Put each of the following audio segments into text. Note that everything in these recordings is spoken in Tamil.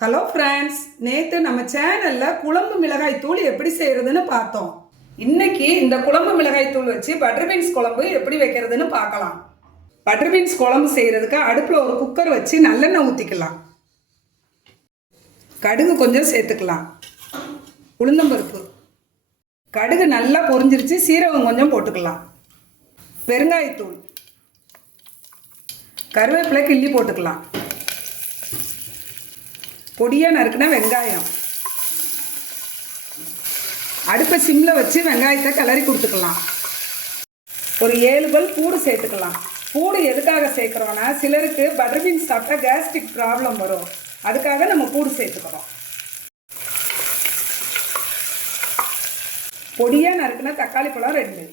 ஹலோ ஃப்ரெண்ட்ஸ், நேற்று நம்ம சேனலில் குழம்பு மிளகாய் தூள் எப்படி செய்கிறதுன்னு பார்த்தோம். இன்னைக்கு இந்த குழம்பு மிளகாய் தூள் வச்சு பட்டர் பீன்ஸ் குழம்பு எப்படி வைக்கிறதுன்னு பார்க்கலாம். பட்டர் பீன்ஸ் குழம்பு செய்கிறதுக்கு அடுப்பில் ஒரு குக்கர் வச்சு நல்லெண்ணெய் ஊற்றிக்கலாம். கடுகு கொஞ்சம் சேர்த்துக்கலாம். உளுந்தம்பருப்பு, கடுகு நல்லா பொரிஞ்சிருச்சு. சீரகம் கொஞ்சம் போட்டுக்கலாம். பெருங்காயத்தூள், கருவேப்பிலை கிள்ளி போட்டுக்கலாம். பொடியாக நறுக்குன வெங்காயம், அடுப்பை சிம்மில் வச்சு வெங்காயத்தை கிளறி கொடுத்துக்கலாம். ஒரு 7 பல் பூடு சேர்த்துக்கலாம். பூடு எதுக்காக சேர்க்குறோன்னா, சிலருக்கு பட்டர் பீன்ஸ் சாப்பிட்டா கேஸ்ட்ரிக் ப்ராப்ளம் வரும். அதுக்காக நம்ம பூடு சேர்த்துக்கிறோம். பொடியாக நறுக்குன தக்காளி பழம் 2.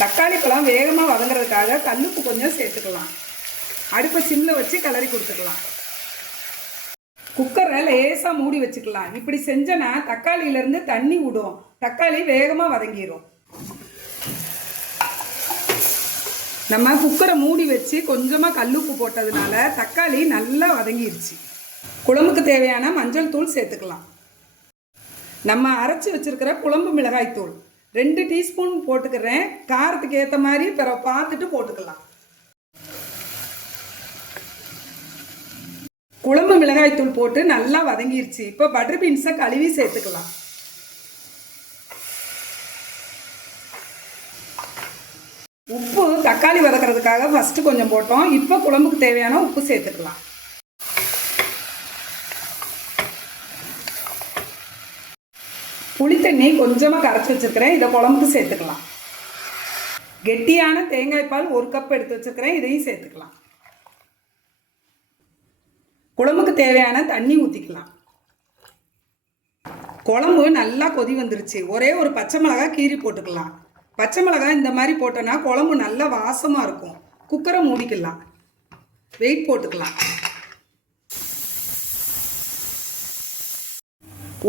தக்காளி பழம் வேகமாக வதங்குறதுக்காக கல்லுப்பு கொஞ்சம் சேர்த்துக்கலாம். அடுப்பை சிம்மில் வச்சு கிளறி கொடுத்துக்கலாம். குக்கரை லேசாக மூடி வச்சுக்கலாம். இப்படி செஞ்சனா தக்காளியிலேருந்து தண்ணி விடும். தக்காளி வேகமாக வதங்கிடும். நம்ம குக்கரை மூடி வச்சு கொஞ்சமாக கல்லுப்பு போட்டதுனால தக்காளி நல்லா வதங்கிருச்சு. குழம்புக்கு தேவையான மஞ்சள் தூள் சேர்த்துக்கலாம். நம்ம அரைச்சி வச்சுருக்கிற குழம்பு மிளகாய் தூள் 2 டீஸ்பூன் போட்டுக்கிறேன். காரத்துக்கு ஏற்ற மாதிரி பிறகு பார்த்துட்டு போட்டுக்கலாம். குழம்பு மிளகாய் தூள் போட்டு நல்லா வதங்கிருச்சு. இப்போ பட்டர் பீன்ஸை கழுவி சேர்த்துக்கலாம். உப்பு தக்காளி வதக்கிறதுக்காக ஃபஸ்ட்டு கொஞ்சம் போட்டோம். இப்போ குழம்புக்கு தேவையான உப்பு சேர்த்துக்கலாம். புளி தண்ணி கொஞ்சமாக கரைச்சி வச்சுருக்கிறேன். இதை குழம்புக்கு சேர்த்துக்கலாம். கெட்டியான தேங்காய் பால் 1 கப் எடுத்து வச்சுருக்கிறேன். இதையும் சேர்த்துக்கலாம். குழம்புக்கு தேவையான தண்ணி ஊற்றிக்கலாம். குழம்பு நல்லா கொதி வந்துருச்சு. ஒரே ஒரு பச்சை மிளகாய் கீறி போட்டுக்கலாம். பச்சை மிளகாய் இந்த மாதிரி போட்டோன்னா குழம்பு நல்லா வாசமாக இருக்கும். குக்கரை மூடிக்கலாம். வெயிட் போட்டுக்கலாம்.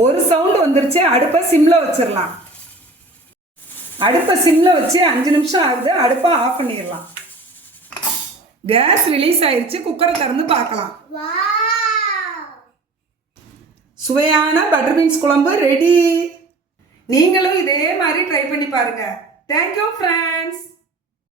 ஒரு சவுண்டு வந்துருச்சு. அடுப்பை சிம்மில் வச்சிடலாம். அடுப்பை சிம்மில் வச்சு 5 நிமிஷம் ஆகுது. அடுப்பை ஆஃப் பண்ணிடலாம். கேஸ் ரிலீஸ் ஆயிடுச்சு. குக்கரை திறந்து பார்க்கலாம். சுவையான பட்டர் பீன்ஸ் குழம்பு ரெடி. நீங்களும் இதே மாதிரி ட்ரை பண்ணி பாருங்க. Thank you friends.